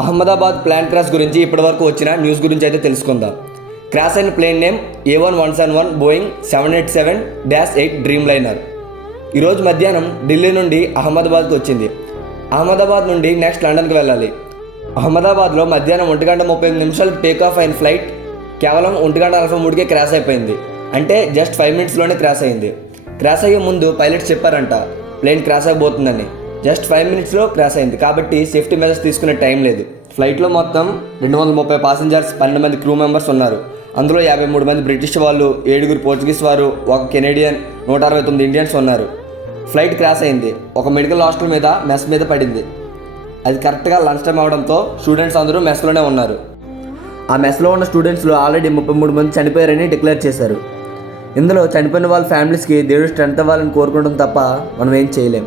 Ahmedabad plan crash గురించి ఇప్పటివరకు వచ్చిన న్యూస్ గురించి అయితే తెలుసుకుందాం. క్రాష్ అయిన plane name A1171 Boeing 787-8 Dreamliner. ఈరోజు మధ్యాహ్నం ఢిల్లీ నుండి అహ్మదాబాద్కి వచ్చింది. అహ్మదాబాద్ నుండి నెక్స్ట్ లండన్కి వెళ్ళాలి. అహ్మదాబాద్లో మధ్యాహ్నం 1:35 టేక్ ఆఫ్ అయిన ఫ్లైట్ కేవలం 1:43కే క్రాష్ అయిపోయింది. అంటే జస్ట్ 5 మినిట్స్లోనే క్రాష్ అయింది. క్రాష్ అయ్యే ముందు పైలట్స్ చెప్పారంట ప్లేన్ క్రాష్ అయిపోతుందని. జస్ట్ 5 మినిట్స్లో క్రాష్ అయింది కాబట్టి సేఫ్టీ మెజర్స్ తీసుకునే టైం లేదు. ఫ్లైట్లో మొత్తం 230 ప్యాసింజర్స్, 12 మంది క్రూ మెంబర్స్ ఉన్నారు. అందులో 53 మంది బ్రిటిష్ వాళ్ళు, 7 పోర్చుగీస్ వారు, 1 కెనేడియన్, 169 ఇండియన్స్ ఉన్నారు. ఫ్లైట్ క్రాష్ అయింది. ఒక మెడికల్ హాస్టల్ మీద మెస్ మీద పడింది. అది కరెక్ట్గా లంచ్ టైం అవడంతో స్టూడెంట్స్ అందరూ మెస్లోనే ఉన్నారు. ఆ మెస్లో ఉన్న స్టూడెంట్స్లో ఆల్రెడీ 33 మంది చనిపోయారని డిక్లేర్ చేశారు. ఇందులో చనిపోయిన వాళ్ళ ఫ్యామిలీస్కి దేవుడు స్ట్రెంత్ అవ్వాలని కోరుకోవడం తప్ప మనం ఏం చేయలేం.